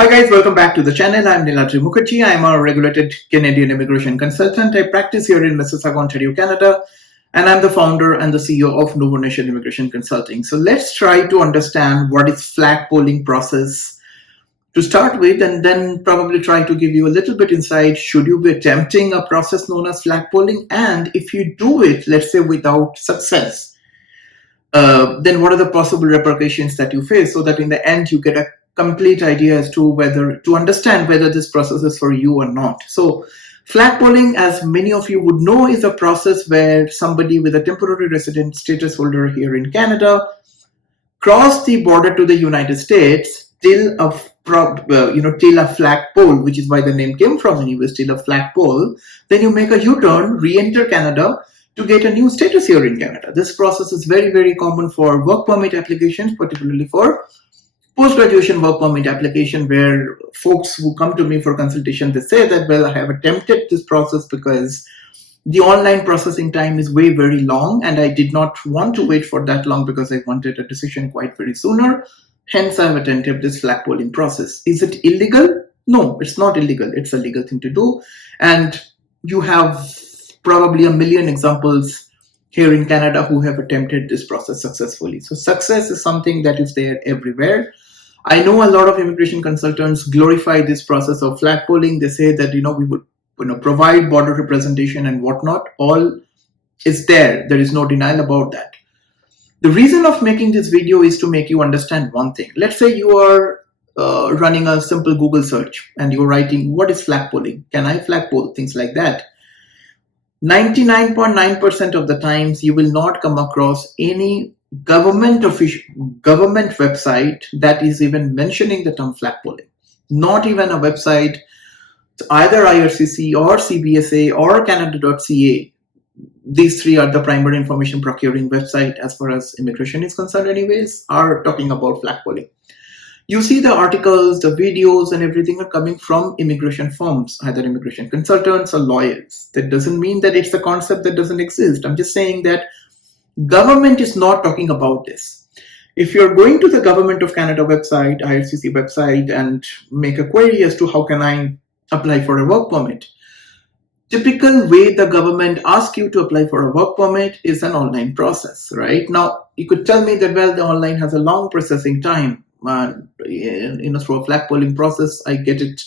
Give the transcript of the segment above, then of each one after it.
Hi guys, welcome back to the channel. I'm Niladri Mukherjee. I'm a regulated Canadian immigration consultant. I practice here in Mississauga, Ontario, Canada, and I'm the founder and the CEO of Nuvonation Immigration Consulting. So let's try to understand what is flag polling process to start with, and then probably try to give you a little bit insight. Should you be attempting a process known as flag polling? And if you do it, let's say without success, then what are the possible repercussions that you face, so that in the end you get a complete idea as to understand whether this process is for you or not. So flag polling, as many of you would know, is a process where somebody with a temporary resident status holder here in Canada cross the border to the United States till a flagpole, which is why the name came from anyways, till a flagpole. Then you make a U-turn, re-enter Canada to get a new status here in Canada. This process is very, very common for work permit applications, particularly for post-graduation work permit application, where folks who come to me for consultation, they say that, well, I have attempted this process because the online processing time is very long, and I did not want to wait for that long because I wanted a decision quite very sooner. Hence, I have attempted this flag polling process. Is it illegal? No, it's not illegal. It's a legal thing to do. And you have probably a million examples here in Canada who have attempted this process successfully. So success is something that is there everywhere. I know a lot of immigration consultants glorify this process of flag polling. They say that, we would provide border representation and whatnot. All is there. There is no denial about that. The reason of making this video is to make you understand one thing. Let's say you are running a simple Google search and you're writing, what is flag polling? Can I flag poll? Things like that. 99.9% of the times you will not come across any government website that is even mentioning the term flag polling. Not even a website, either IRCC or CBSA or Canada.ca. These three are the primary information procuring website as far as immigration is concerned anyways, are talking about flag polling. You see the articles, the videos and everything are coming from immigration firms, either immigration consultants or lawyers. That doesn't mean that it's a concept that doesn't exist. I'm just saying that government is not talking about this. If you're going to the Government of Canada website, IRCC website, and make a query as to how can I apply for a work permit, typical way the government asks you to apply for a work permit is an online process, right? Now, you could tell me that, well, the online has a long processing time. Through a flag polling process, I get it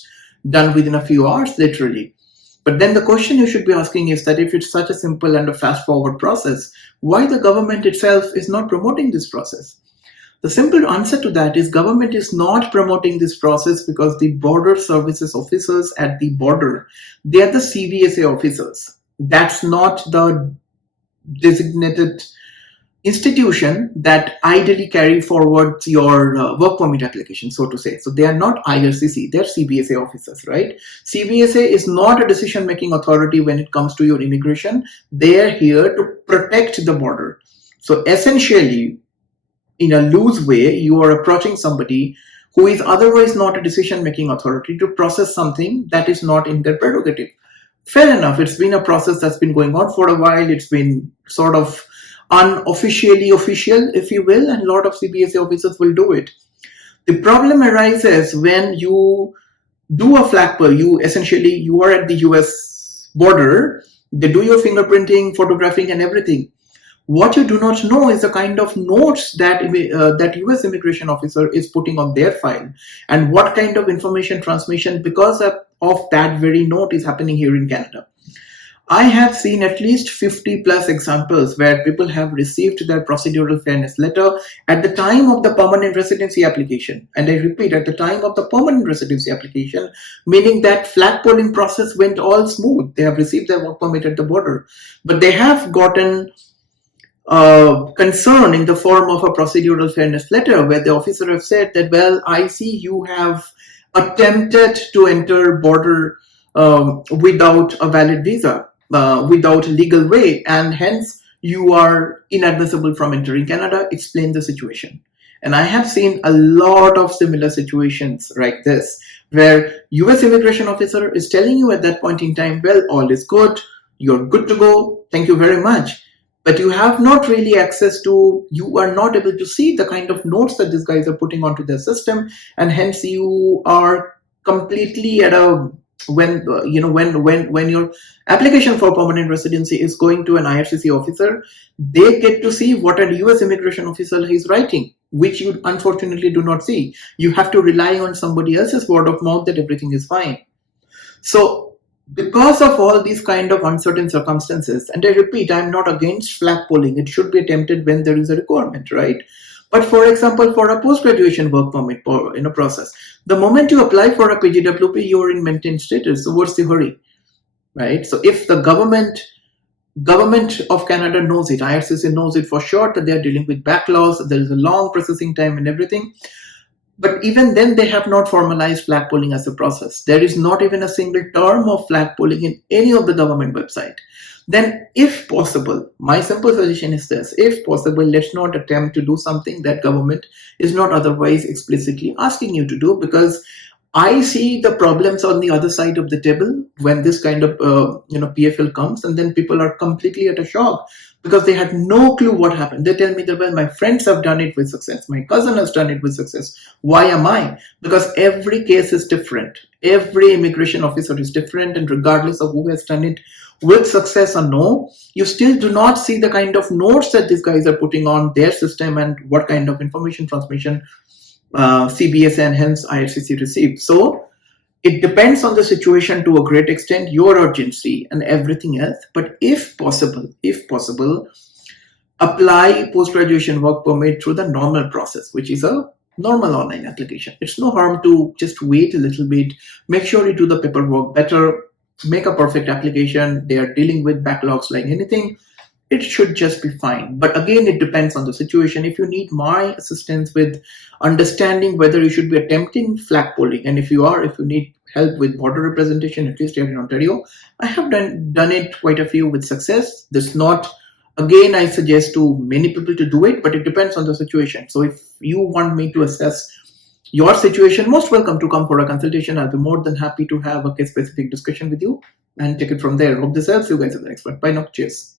done within a few hours, literally. But then the question you should be asking is that if it's such a simple and a fast forward process, why the government itself is not promoting this process? The simple answer to that is government is not promoting this process because the border services officers at the border, they are the CBSA officers. That's not the designated institution that ideally carry forward your work permit application, so to say. So they are not IRCC, they're CBSA officers, right? CBSA is not a decision-making authority when it comes to your immigration. They are here to protect the border. So essentially, in a loose way, you are approaching somebody who is otherwise not a decision-making authority to process something that is not in their prerogative. Fair enough, it's been a process that's been going on for a while. It's been sort of unofficially official, if you will, and a lot of CBSA officers will do it. The problem arises when you do a flag poll. You are at the US border, they do your fingerprinting, photographing and everything. What you do not know is the kind of notes that US immigration officer is putting on their file, and what kind of information transmission because of that very note is happening here in Canada. I have seen at least 50 plus examples where people have received their procedural fairness letter at the time of the permanent residency application. And I repeat, at the time of the permanent residency application, meaning that flag polling process went all smooth. They have received their work permit at the border, but they have gotten concern in the form of a procedural fairness letter where the officer have said that, well, I see you have attempted to enter border without a valid visa. Without a legal way, and hence you are inadmissible from entering Canada. Explain the situation. And I have seen a lot of similar situations like this, where US immigration officer is telling you at that point in time, well, all is good, you're good to go, thank you very much. but you have not really access to, you are not able to see the kind of notes that these guys are putting onto their system, and hence you are completely at a, when when your application for permanent residency is going to an IRCC officer, they get to see what a US immigration officer is writing, which you unfortunately do not see. You have to rely on somebody else's word of mouth that everything is fine. So because of all these kind of uncertain circumstances, and I repeat, I'm not against flag polling. It should be attempted when there is a requirement, right? But for example, for a post-graduation work permit process, the moment you apply for a PGWP, you're in maintained status. So what's the hurry, right? So if the government of Canada knows it, IRCC knows it for sure that they are dealing with backlogs, there is a long processing time and everything. But even then, they have not formalized flag polling as a process. There is not even a single term of flag polling in any of the government website. Then, if possible, my simple suggestion is this: if possible, let's not attempt to do something that government is not otherwise explicitly asking you to do, because I see the problems on the other side of the table when this kind of PFL comes, and then people are completely at a shock because they had no clue what happened. They tell me that, well, my friends have done it with success, my cousin has done it with success. Why am I? Because every case is different. Every immigration officer is different, and regardless of who has done it with success or no, you still do not see the kind of notes that these guys are putting on their system and what kind of information transmission CBS and hence IRCC received. So it depends on the situation to a great extent, your urgency and everything else. But if possible, apply post-graduation work permit through the normal process, which is a normal online application. It's no harm to just wait a little bit, make sure you do the paperwork better, make a perfect application. They are dealing with backlogs like anything. It should just be fine. But again, it depends on the situation. If you need my assistance with understanding whether you should be attempting flag polling, and if you need help with border representation, at least here in Ontario, I have done it quite a few with success. This not, again, I suggest to many people to do it, but it depends on the situation. So if you want me to assess your situation, most welcome to come for a consultation. I'll be more than happy to have a case-specific discussion with you and take it from there. Hope this helps. You guys are the expert. Bye now. Cheers.